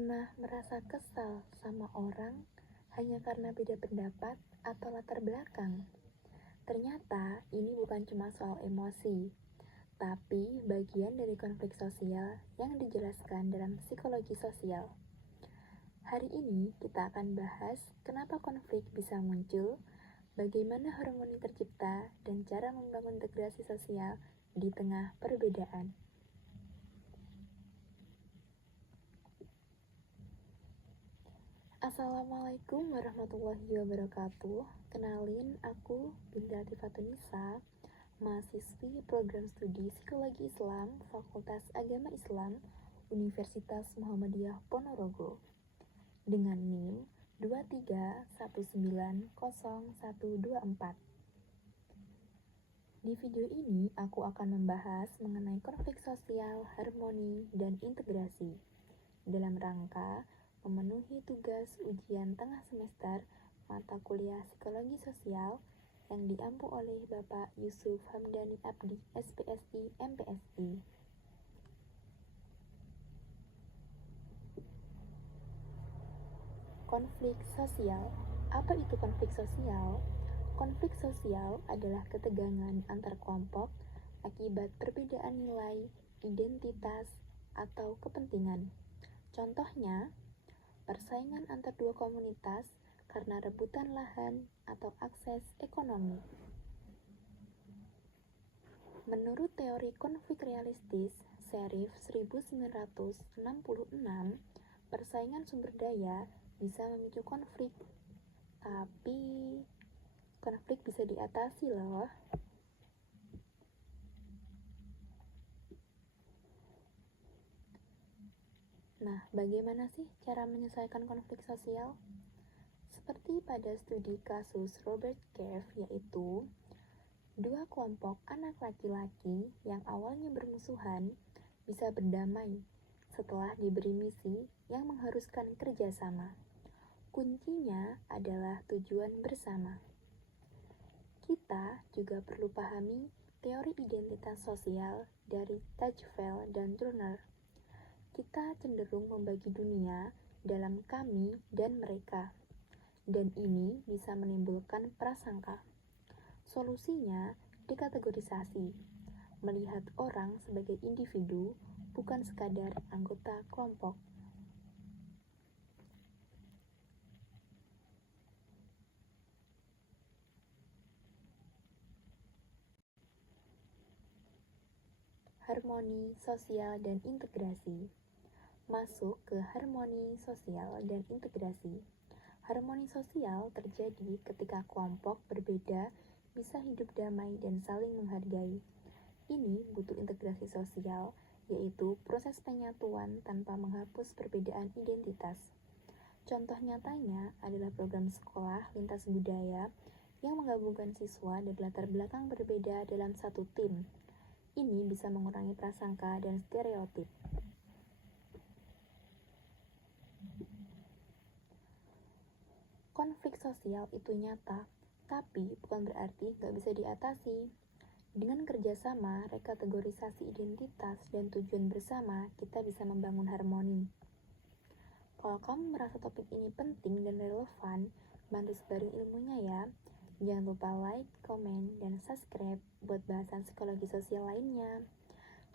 Pernah merasa kesal sama orang hanya karena beda pendapat atau latar belakang? Ternyata ini bukan cuma soal emosi, tapi bagian dari konflik sosial yang dijelaskan dalam psikologi sosial. Hari ini kita akan bahas kenapa konflik bisa muncul, bagaimana harmoni tercipta, dan cara membangun integrasi sosial di tengah perbedaan. Assalamualaikum warahmatullahi wabarakatuh. Kenalin, aku Binda Tifatunisa, mahasiswi program studi Psikologi Islam Fakultas Agama Islam Universitas Muhammadiyah Ponorogo dengan NIM 231900124. Di video ini aku akan membahas mengenai konflik sosial, harmoni, dan integrasi dalam rangka memenuhi tugas ujian tengah semester mata kuliah Psikologi Sosial yang diampu oleh Bapak Yusuf Hamdani Abdi, SPSI, MPSI. Konflik sosial. Apa itu konflik sosial? Konflik sosial adalah ketegangan antar kelompok akibat perbedaan nilai, identitas, atau kepentingan. Contohnya, persaingan antar dua komunitas karena rebutan lahan atau akses ekonomi. Menurut teori konflik realistis Sherif 1966, persaingan sumber daya bisa memicu konflik, tapi konflik bisa diatasi loh. Nah, bagaimana sih cara menyelesaikan konflik sosial? Seperti pada studi kasus Robert Cave, yaitu dua kelompok anak laki-laki yang awalnya bermusuhan bisa berdamai setelah diberi misi yang mengharuskan kerjasama. Kuncinya adalah tujuan bersama. Kita juga perlu pahami teori identitas sosial dari Tajfel dan Turner. Kita cenderung membagi dunia dalam kami dan mereka, dan ini bisa menimbulkan prasangka. Solusinya dikategorisasi, melihat orang sebagai individu, bukan sekadar anggota kelompok. Harmoni sosial dan integrasi. Masuk ke harmoni sosial dan integrasi. Harmoni sosial terjadi ketika kelompok berbeda bisa hidup damai dan saling menghargai. Ini butuh integrasi sosial, yaitu proses penyatuan tanpa menghapus perbedaan identitas. Contoh nyatanya adalah program sekolah lintas budaya yang menggabungkan siswa dari latar belakang berbeda dalam satu tim. Ini bisa mengurangi prasangka dan stereotip. Konflik sosial itu nyata, tapi bukan berarti gak bisa diatasi. Dengan kerjasama, rekategorisasi identitas, dan tujuan bersama, kita bisa membangun harmoni. Kalau kamu merasa topik ini penting dan relevan, bantu sebarin ilmunya ya. Jangan lupa like, komen, dan subscribe buat bahasan psikologi sosial lainnya.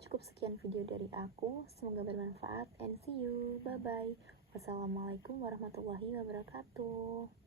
Cukup sekian video dari aku, semoga bermanfaat and see you, bye-bye. Wassalamualaikum warahmatullahi wabarakatuh.